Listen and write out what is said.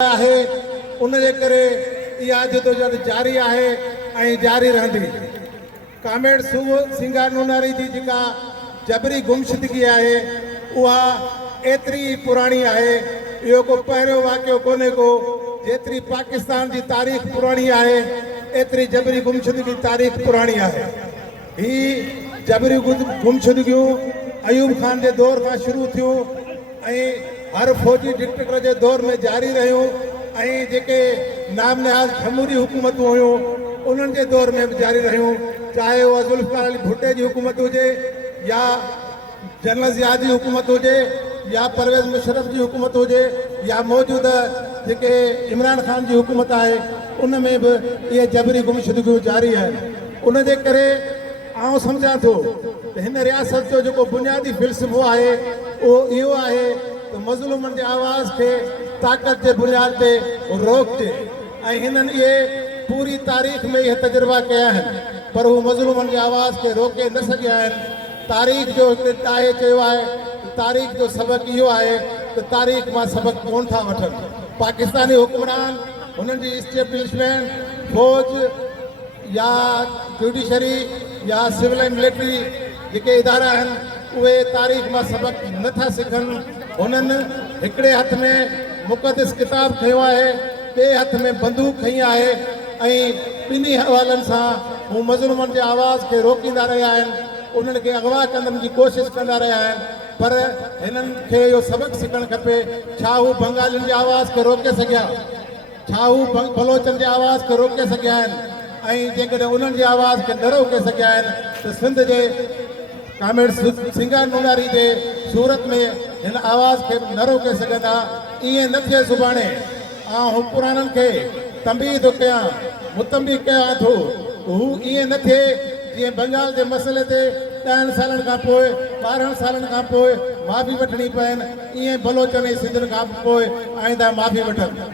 आहे उन जे करे इहा जदोजहद जारी आहे ऐं जारी रहंदी। कामेड़ सिंगार नूनारी जी जेका जबरी गुमशुदगी आहे उहा एतिरी पुराणी आहे, इहो को पहिरियों वाक़ियो कोन्हे को। जेतिरी पाकिस्तान जी तारीख़ पुराणी आहे एतिरी जबरी गुमशुदगी तारीख़ पुराणी आहे। ही जबरी गुमशुदगियूं अयूब खान जे दौर खां शुरू थियूं ऐं हर फौजी डिक्टेटर के दौर में जारी रहियूं ऐं जेके नाम नहाज़ जमहूरी हुकूमतूं हुयूं उन्हनि जे दौर में भी जारी रहियूं, चाहे वह जुल्फ़िकार अली भुट्टे जी हुकूमत हुजे या जनरल ज़िया जी हुकूमत हुजे या परवेज़ मुशर्रफ जी हुकूमत हुजे या मौजूदा जेके इमरान खान जी हुकूमत आहे उन में भी ये जबरी गुमशुदगियूं जारी आहिनि। उन जे करे आउं सम्झां थो त हिन रियासत जो जेको बुनियादी फ़िलसफ़ो आहे उहो इहो आहे तो मज़लूमन के आवाज़ के ताकत के बुनियाद पे रोकजे ऐं हिननि इहे पूरी तारीख़ में ये तजुर्बा कया आहिनि पर वो मज़लूमन के आवाज़ के रोके न सघिया आहिनि। तारीख़ जो हिकिड़े टाहे चयो आहे, तारीख़ जो सबक इहो आहे त तारीख़ मां सबक कोन था वठनि। पाकिस्तानी हुक्मरान हुननि जी इस्टेब्लिशमेंट फौज या जुडिशरी या सिविल ऐं मिलिट्री जेके इदारा आहिनि उहे तारीख़ मां सबक नथा सिखनि। उन्हनि हिकिड़े हथ में मुक़दस किताब खयो आहे, ॿिए हथ में बंदूक खई आहे ऐं ॿिन्ही हवालनि सां हू मज़लूमनि जे आवाज़ खे रोकींदा रहिया आहिनि, उन्हनि खे अगवा करण जी कोशिशि कंदा रहिया आहिनि। पर हिननि खे इहो सबक़ सिखणु खपे, छा हू बंगालियुनि जे आवाज़ खे रोके सघिया, छा हू बलोचनि जे आवाज़ खे रोके सघिया आहिनि ऐं जेकॾहिं उन्हनि जे आवाज़ खे न रोके सघिया आहिनि त सिंध जे कामेड़ सिंगार नूनारी जे सूरत में हिन आवाज़ के न रोके सघंदा। ईअं न थिए सुभाणे आउं हुक्मराननि खे तंबीह थो कयां, मुतंबी कयां थो, हू ईअं न थिए जीअं बंगाल जे मसइले ते 10 सालनि खां पोइ 12 सालनि खां पोइ माफ़ी वठणी पवनि, ईअं बलोचनि ऐं सिंधियुनि खां पोइ आईंदा माफ़ी वठनि।